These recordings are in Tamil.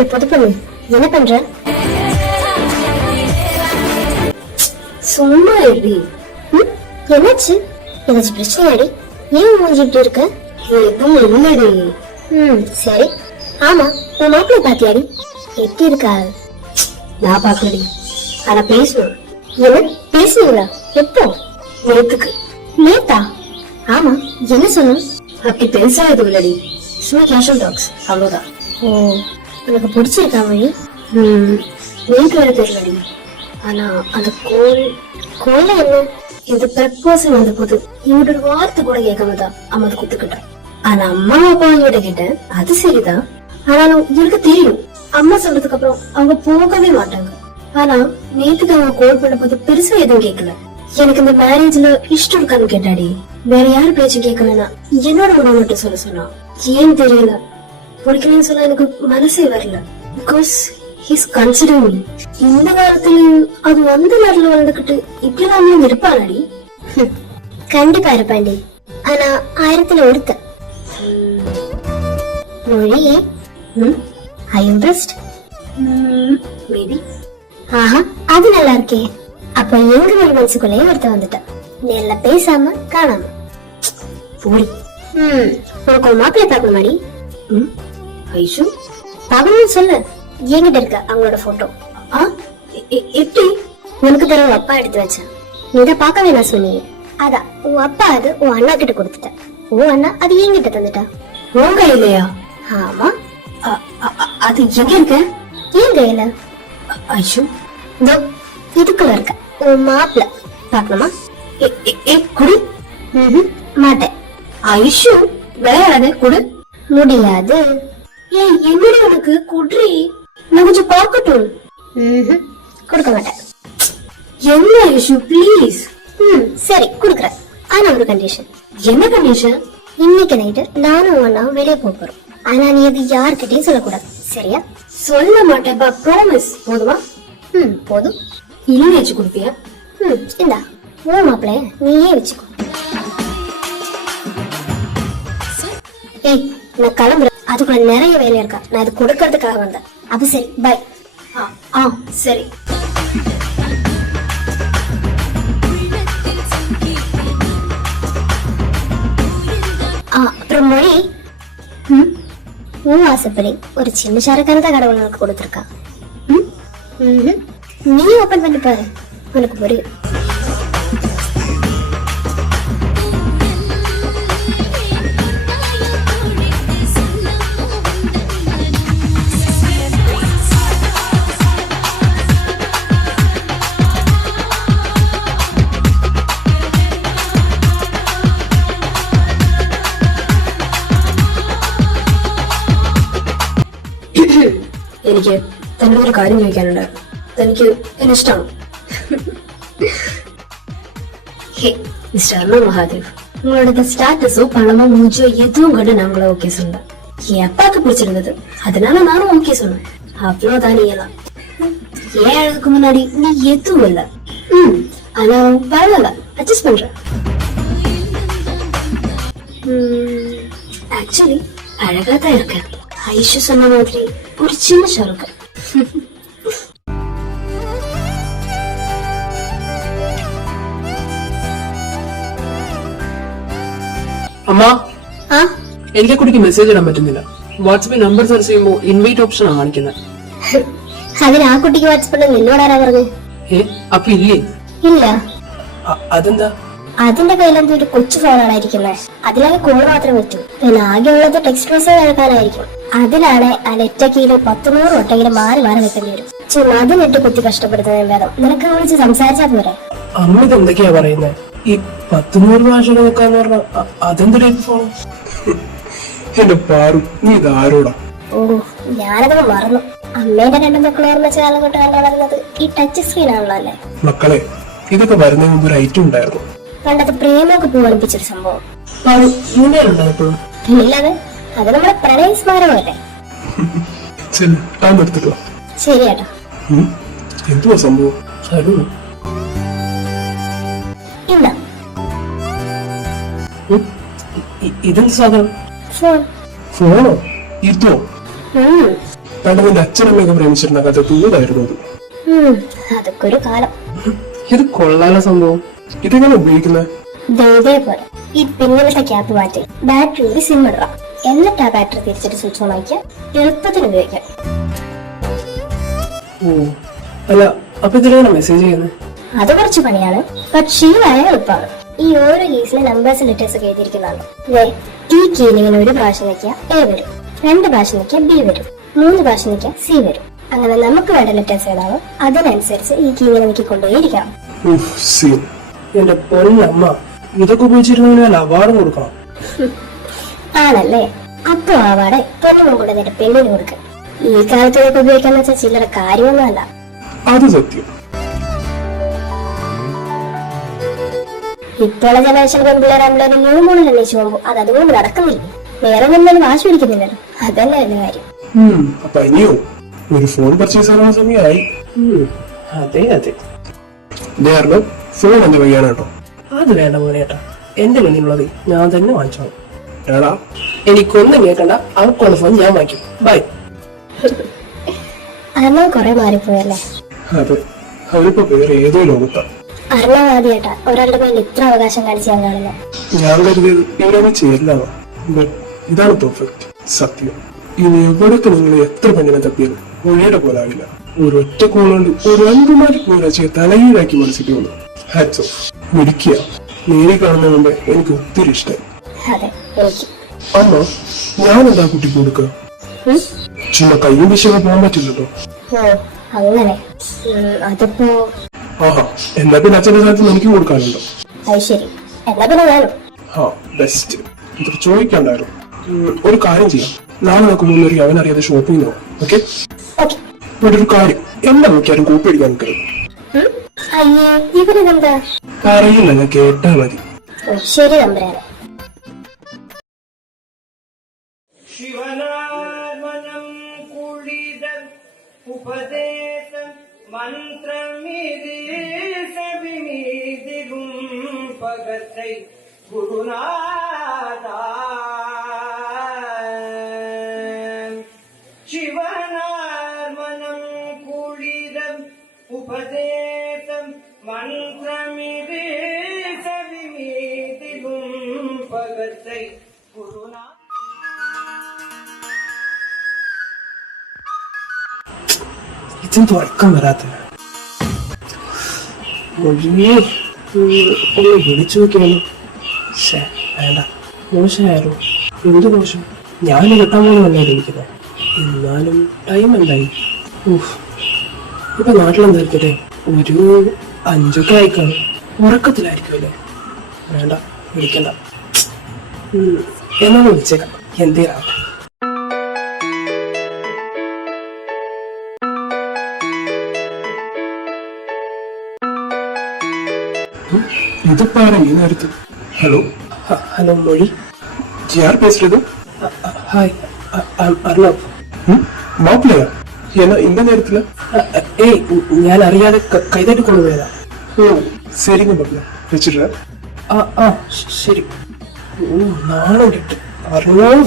என்ன புது பண்ணு, என்ன பண்ற? சும்மா எப்படி? என்னாச்சு? ஏதாச்சும் பிரச்சனையாடி? ஏன் மூஞ்சி இப்படி இருக்க? எதுவும் இல்லடி. சரி. ஆமா, உன் மாப்பிள்ளை பாத்தியாடி? எப்படி இருக்கா? நான் பாக்கலடி, ஆனா பேசணும். என்ன பேசுனீங்களா? எப்போ? நேத்துக்கு. நேத்தா? ஆமா, என்ன சொன்ன? அப்படி பெருசா எதுவும் இல்லடி, சும்மா கேஷுவல் டாக்ஸ், அவ்வளவுதான். ஓ, உனக்கு பிடிச்சிருக்கா மொழி? நேற்று வேற தெரியலடி. ஆனா அந்த கோயில என்ன இது ப்ரப்போசல் வந்த போது இவனோட வார்த்தை கூட கேட்காமதான் அம்மா குத்துக்கிட்டான். ஆனா அம்மா அப்பா இவட்ட கேட்டேன், அது சரிதான். ஆனாலும் எனக்கு தெரியும் அம்மா சொல்றதுக்கு அப்புறம் அவங்க போகவே மாட்டாங்க. ஆனா நேத்துக்கு அவங்க கோல் பண்ண போது பெருசா எதுவும் கேட்கல. எனக்கு இந்த மேரேஜ்ல இஷ்டம் இருக்கான்னு கேட்டாடி. வேற யாரு பேச்சும் கேட்க வேணாம், என்னோட உணவு மட்டும் சொல்ல சொன்னா. ஏன் தெரியல, பிடிக்கலன்னு சொல்ல எனக்கு மனசே வரல. Because he's considering me. இந்த காலத்துலயும் அது வந்த நேரில் வளர்ந்துகிட்டு இப்படி நாமளும் இருப்பானடி? கண்டிப்பா இருப்பாண்டி, ஆனா 1000ல் ஒருத்த. மொழியே ஐ இம்ப்ரெஸ்ட். மேபி. ஆஹா, அது நல்லா இருக்கே. அப்ப எங்க மனசுக்குள்ளேயே ஒருத்த வந்துட்ட, நேர்ல பேசாம காணாம. போடி. உனக்கு ஒரு மாப்பிள்ளை பார்க்கணுமாடி? ஐஷு பார்க்கணும்னு சொல்லு. என்கிட்ட இருக்க அவங்களோட போட்டோ. எப்படி? உனக்கு தர அப்பா எடுத்து வச்சேன், நீ பார்க்கவே நான் சொன்னீங்க. அதான் உன் அப்பா அது உன் அண்ணா கிட்ட கொடுத்துட்ட. உன் அண்ணா அது என்கிட்ட தந்துட்டா. உன் கையிலையா? ஆமா. அது எங்க இருக்க? என் கையில. ஐஷு இதுக்குள்ள இருக்க உன் மாப்பிள்ள பாக்கணுமா? குடு. மாட்டேன். ஐஷு விளையாடாத, குடு. முடியாது. ஏய், என்னடி உனக்கு? குட்ரி, நான் கொஞ்சம் பார்க்கட்டும். கொடுக்க மாட்டேன். என்ன ஐஷு, ப்ளீஸ். சரி குடுக்கறேன், ஆனா ஒரு கண்டிஷன். என்ன கண்டிஷன்? இன்னைக்கு நைட்டு நானும் அண்ணாவும் வெளியே போறோம். ஆனா நீ இது யார்கிட்டயும் சொல்லக்கூடாது, சரியா? சொல்ல மாட்டேன், ப்ராமிஸ். போதுமா? போதும். இனி வச்சு கொடுப்பியா? இந்தா ஓ மாப்பிளைய நீயே வச்சுக்கோ. ஏய், நான் கிளம்புறேன். அதுக்குள்ள நிறைய வேலை இருக்கா, நான் இது கொடுக்கறதுக்காக வந்தேன். அது சரி, பை. சரி. அப்புறம் மொழி, உன் ஆசைப்படி ஒரு சின்ன சரக்கான தான் கடவுள் உனக்கு கொடுத்துருக்கா. நீ ஓபன் பண்ணி பாரு, உனக்கு புரியும். എനിക്ക് തന്നോട് ഒരു കാര്യം ചോദിക്കാനുണ്ട്. തനിക്ക് എന്നെ ഇഷ്ടമാണോ? மிஸ்டர் அண்ணா மகாதேவ், உங்களோட ஸ்டேட்டஸோ பணமோ மூச்சோ எதுவும் கண்டு நாங்கள ஓகே சொன்னேன். என் அப்பாவுக்கு பிடிச்சிருந்தது, அதனால நானும் ஓகே சொன்னேன். அவ்வளவுதான். நீ எல்லாம் 7 அழகுக்கு முன்னாடி நீ எதுவும் இல்ல. ஆனா பரவாயில்ல, அட்ஜஸ்ட் பண்றேன். ஆக்சுவலி அழகா தான் இருக்கேன். ஐஷு சொன்ன மாதிரி ஒரு சின்ன ஷருக்கு. അമ്മ, എനിക്ക് കുട്ടിക്ക് മെസ്സേജ് ഇടാൻ പറ്റുന്നില്ല. വാട്സാപ്പിൽ നമ്പർ സെർച്ച് ചെയ്യുമ്പോൾ ഇൻവൈറ്റ് ഓപ്ഷൻ ആണ് കാണിക്കുന്നത്. അതിന് ആ കുട്ടിക്ക് വാട്സാപ്പ് നിന്നോടാരാ പറഞ്ഞു? അപ്പൊ ഇല്ലേ? ഇല്ല. അതെന്താ? അതിന്റെ കയ്യിലെന്തോ ഒരു കൊച്ചു ഫോണായിരിക്കുന്നേ. അതിലാകെ കോൾ മാത്രം പറ്റൂ. പിന്നെ ആകെ ഉള്ളത് ടെക്സ്റ്റ് മെസ്സേജ് അയക്കാനായിരിക്കും. അതിലാണ് ആ നെറ്റക്കീല് 10-100 വട്ടെങ്കിലും മാറി മാറി വെക്കേണ്ടി വരും. ചുമ്മാ അത് നെറ്റ് കുത്തി കഷ്ടപ്പെടുത്തുന്നതിന് ഭേദം നിനക്ക് വിളിച്ച് സംസാരിച്ചാ പോരെ. അമ്മ ഇത് എന്തൊക്കെയാ പറയുന്നത്? ഈ 10-100 ഭാഷ നോക്കാന്ന് പറഞ്ഞ അതെന്തൊരു ഫോൺ? എന്റെ പാറു, നീ ഇതാരോടാ? ഓ, ഞാനത് മറന്നു. അമ്മേന്റെ 2 മക്കളോർമ്മ കാലഘട്ടം വളർന്നത് ഈ ടച്ച് സ്ക്രീൻ ആണല്ലോ അല്ലേ? മക്കളെ, ഇതൊക്കെ വരുന്നതിന് മുമ്പ് ഒരു ഐറ്റം ഉണ്ടായിരുന്നു. പണ്ടത്തെ പ്രേമൊക്കെ പൂവണിപ്പിച്ചൊരു സംഭവം. പിന്നില്ലാതെ അത് നമ്മുടെ പ്രണയ സ്മാരകമല്ലേ? ശരി ഏട്ടാ. എന്തുവാ സംഭവം? എന്താ ഇതെന്ത് സാധനം? ഫോൺ. ഫോണോ? ഇതോ? പണ്ട് നിന്റെ അച്ഛനമ്മയൊക്കെ പ്രേമിച്ചിരുന്ന കഥ തൂതായിരുന്നു അത്. അതൊക്കെ ഒരു കാലം. ഇത് കൊള്ളാല സംഭവം. ഇതെങ്ങനെ ഉപയോഗിക്കുന്നത്? ഇതേപോലെ ഈ പിന്നിലത്തെ ക്യാപ്പ് മാറ്റി ബാറ്ററി സിം ഇടാം. എന്നിട്ട് ആ ബാറ്ററി തിരിച്ചിട്ട് സ്വിച്ച് ഓൺ ആക്കിയാൽ എളുപ്പത്തിന് ഉപയോഗിക്കാം. ഓ അല്ല, അപ്പൊ ഇതിലാണ് മെസ്സേജ് ചെയ്യുന്നത്? അത് കുറച്ച് പണിയാണ്, പക്ഷേ എളുപ്പമാണ്. ഈ ഓരോ കേസിലെ നമ്പേഴ്സ് ലെറ്റേഴ്സ് ഒക്കെ എഴുതിയിരിക്കുന്നതാണ്. ഈ കീലിങ്ങിന് ഒരു പ്രാവശ്യം വെക്കുക എ വരും, 2 പ്രാവശ്യം വെക്കുക ബി വരും, 3 പ്രാവശ്യം വെക്കുക സി വരും. അങ്ങനെ നമുക്ക് വേണ്ട ലെറ്റേഴ്സ് ഏതാണോ അതിനനുസരിച്ച് ഈ കീലിങ്ങനെ നോക്കിക്കൊണ്ടേയിരിക്കണം. എന്റെ പൊന്നമ്മ, ഇതൊക്കെ ഉപയോഗിച്ചിരുന്നതിന് അവാർഡ് കൊടുക്കണം. ആണല്ലേ? അപ്പൊ അവാർഡ് പൊന്നും കൂടെ നിന്റെ പെണ്ണിന് കൊടുക്കുക. ഈ കാലത്ത് ഇതൊക്കെ ഉപയോഗിക്കാന്ന് വെച്ചാൽ ചില്ലറ കാര്യമൊന്നുമല്ല. അത് സത്യം. ഇപ്പോഴുള്ള ജനറേഷൻ പെൺപിള്ളേർ ആമ്പിള്ളേർ 3 അന്വേഷിച്ചു പോകുമ്പോ അത് അതുകൊണ്ട് നടക്കുന്നില്ല. വേറെ ഒന്നും വാശി പിടിക്കുന്നില്ലല്ലോ, അതന്നെ എന്റെ കാര്യം. അപ്പൊ ഇനിയോ ഒരു ഫോൺ പർച്ചേസ് ആവുന്ന സമയമായി. അതെ അതെ, ഫോൺ എന്റെ കയ്യാണ് കേട്ടോ. അത് വേണ്ട പോലെ ചേട്ടാ, എന്റെ പെണ്ണിനുള്ളത് ഞാൻ തന്നെ വാങ്ങിച്ചോളാം. ഏടാ, എനിക്കൊന്നും കേൾക്കണ്ട, അവൾക്കുള്ള ഫോൺ ഞാൻ വാങ്ങിക്കും. ബൈ. അർണവ് കൊറേ മാറിപ്പോയല്ലേ? അതെ, അവരിപ്പോ വേറെ ഏതോ ലോകത്താണ്. അർണവ് ആദ്യമായിട്ടാ ഒരാളുടെ മേൽ ഇത്ര അവകാശം കാണിച്ച് ഞാൻ കാണുന്നത്. ഞാൻ കരുതിയത് ഇവരൊന്നും ചെയ്യില്ലാവോ. ഇതാണ് പെർഫെക്റ്റ് സത്യം. ഇനി എവിടൊക്കെ നിങ്ങൾ എത്ര പെണ്ണിനെ തപ്പിയാലും മൊഴിയുടെ പോലെ ആവില്ല. ഒരൊറ്റ കോളുകൊണ്ട് ഒരു 5 മണിക്കൂർ തലകീഴാക്കി മനസ്സിലാക്കുന്നു. Hats off. മിടിക്കുക. നേരി കാണുന്ന മുമ്പേ എനിക്ക് ഒത്തിരി ഇഷ്ടമായി. അമ്മ, ഞാൻ എന്താ കുട്ടി കൊടുക്കുക? ചുമ്മാ കയ്യും വിഷയം പോകാൻ പറ്റില്ലല്ലോ. അങ്ങനെ അതിപ്പോ ആഹാ, എന്നാ പിന്നെ അച്ഛന്റെ സ്ഥലത്ത് എനിക്ക് കൊടുക്കാനുണ്ടോ? ശരി, എന്നാ പിന്നെ വേണം. ബെസ്റ്റ്. ഇത്ര ചോദിക്കണ്ടായിരുന്നു. ഒരു കാര്യം ചെയ്യാം, നാളെ നമുക്ക് മുന്നേറി അവനറിയാതെ ഷോപ്പിംഗ് പോകാം. ഓക്കെ? ഇവിടെ ഒരു കാര്യം, എന്താ നോക്കിയാലും കോപ്പി അടിക്കാൻ നിൽക്കരുത്. അറിയില്ല, ഞാൻ കേട്ടാ മതി. ശരി നമ്പരാണ്. ശിവനാമനം കുളിതം ഉപദേശം മന്ത്രമിതിലും പകത്തെ ഗുരുനാഥ. ശിവനാമനം കുളിതം ഉപദേശം മന്ത്രമിതിലും പകത്തെ ഗുരുനാഥ. ഇതെന്ത് ഉറക്കം വരാത്ത? ഒന്ന് വിളിച്ചു നോക്കിയാലോ? വേണ്ട, മോശമായാലോ? എന്ത് മോശം? ഞാൻ കെട്ടാൻ പോകുന്നതല്ലേ ഇരിക്കുന്നത്. എന്നാലും ടൈം എന്തായി? ഇപ്പൊ നാട്ടിലെന്തായിരിക്കട്ടെ, ഒരു 5 ആയിക്കാണ്. ഉറക്കത്തിലായിരിക്കുമല്ലേ? വേണ്ട, വിളിക്കണ്ട. എന്നാണ് വിളിച്ചേക്കാം, എന്തേലാ. ഇതിപ്പാര ഈ നേരത്ത്? ഹലോ ഹലോ, മൊഴി. யார் பேசுறது? ஹாய், അർണവ്. മാപ്പിളയാ? എന്നാ இந்த നേരത്തില? ഏയ്, ഞാൻ അറിയാതെ കൈതട്ടി കൊണ്ടുപോയതാ. ഓ ശരിங்க മാപ്പിള, വെച്ചിട്ട്. ശരി. നാളെ കിട്ടും. അർണവ്,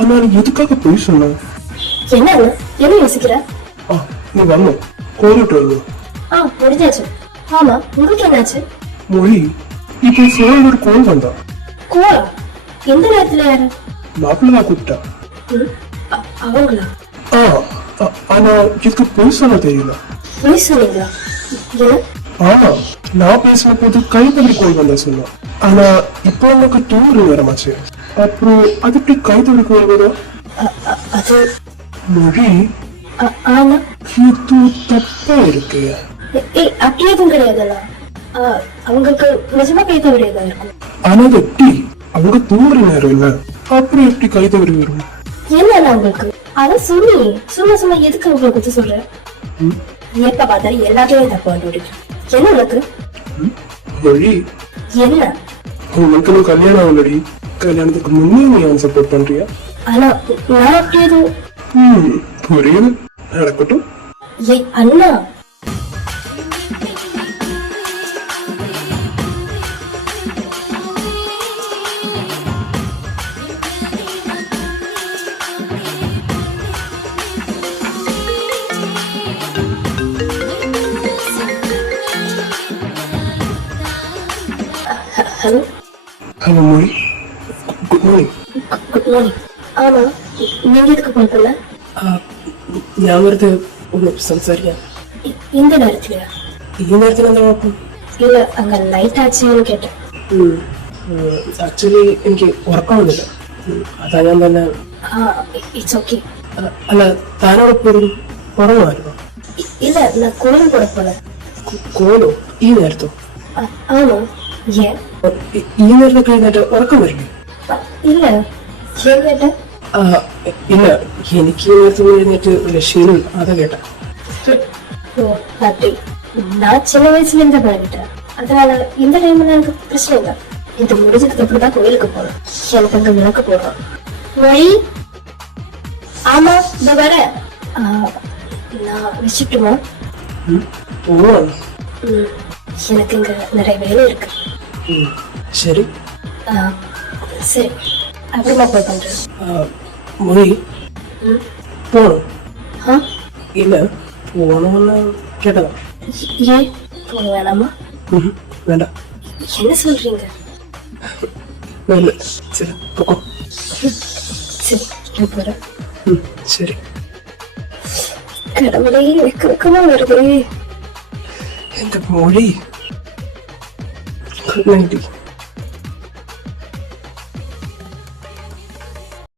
ஆனால் எதுக்காக போய் சொன்ன? என்ன யோசிக்கிற? நீ வரணும், கோரிட்டு வரணும். முடிஞ்சாச்சு. ஆமா, உங்களுக்கு என்னாச்சு? மொழி, இப்போ போன் ஒரு கோல் வந்தா. கோலா? எந்த நேரத்துல? யாரு? மாப்பிள்ள தான் கூப்பிட்டா. அவங்களா? ஆனா இதுக்கு போய் சொல்ல தெரியல. போய் சொன்னீங்களா? ஆமா, நான் பேசின போது கைத்தறி கோல் வந்தா சொன்னா. ஆனா இப்போ உங்களுக்கு டூர் நேரமாச்சு. அப்புறம் அது எப்படி கைத்தறி கோல் வரும்? அது மொழி, ஆமா, இது தப்பா இருக்கு. அப்படி எதுவும் கிடையாதுல்ல. அவங்களுக்கு நிஜமா கைத்தறி தான் இருக்கும். ஆனா அது எப்படி? அவங்க தூங்குற நேரம் இல்ல, அப்புறம் எப்படி கைத்தறி வரும்? என்ன உங்களுக்கு அதான் சொல்லி சும்மா எதுக்கு உங்களை பத்தி சொல்றேன்? எப்ப பார்த்தாலும் எல்லாத்தையும் தப்பா கண்டுபிடிக்கும். என்ன உனக்கு? மொழி, என்ன உங்களுக்கு கல்யாணம் ஆல்ரெடி. கல்யாணத்துக்கு முன்னே நீ அவன் சப்போர்ட் பண்றியா? ஆனா நான் அப்படி எதுவும் புரியுது, நடக்கட்டும். அண்ணா, ஹலோ ஹலோ மொழி, குட் மார்னிங். Good morning. ஆமா, நீங்க எதுக்கு கால் பண்ணல? ഞാൻ വെറുതെ ഒന്ന് സംസാരിക്കാം. இந்த நேரத்துலயா? ഈ നേരത്തിന് എന്താ കുഴപ്പം? இல்ல, அங்க லைட் ஆச்சுன்னு கேட்டேன். ആക്ച്വലി എനിക്ക് ഉറക്കം വന്നില്ല. അതാ ഞാൻ തന്നെ. It's okay. അല്ല, താനോടൊപ്പം ഉറങ്ങുമായിരുന്നു? இல்ல, நான் கோலம் போட போல. കോലോ? ഈ നേരത്തോ? ஆமா. ஏன்? ഈ നേരത്തൊക്കെ എഴുന്നേറ്റ് ഉറക്കം വരില്ലേ? இல்ல, ஏன் கேட்ட? ഇല്ല, എനിക്ക് ഈ നേരത്ത് എഴുന്നേറ്റ് വലിയ ശീലം, അതാ കേട്ട. ஓ, அப்படி. நான் சின்ன வயசுல இருந்து பழகிட்டேன். அதனால இந்த டைம்ல எனக்கு பிரச்சனை இல்லை. இது முடிஞ்சதுக்கு அப்புறம் தான் கோயிலுக்கு போறேன். எனக்கு அங்க விளக்கு போடுறோம். மொழி? ஆமா, இந்த வர. நான் வச்சுட்டுமா? പോവാണ്. எனக்கு இங்க நிறைய வேலை இருக்கு. ശരി. சரி, அப்புறமா போய் பண்றேன். മൊഴി, പോണോ? ஆ? ഇല്ല, പോണമെന്ന് കേട്ടതാ. ஏன் போக வேணாமா? വേണ്ട. என்ன சொல்றீங்க? വേണ്ട. ശരി, പൊക്കോ. சரி, நான் போறேன். ശരി. கடவுளே, எனக்கு வெக்கமா வருதே. എന്റെ മൊഴി. Good night.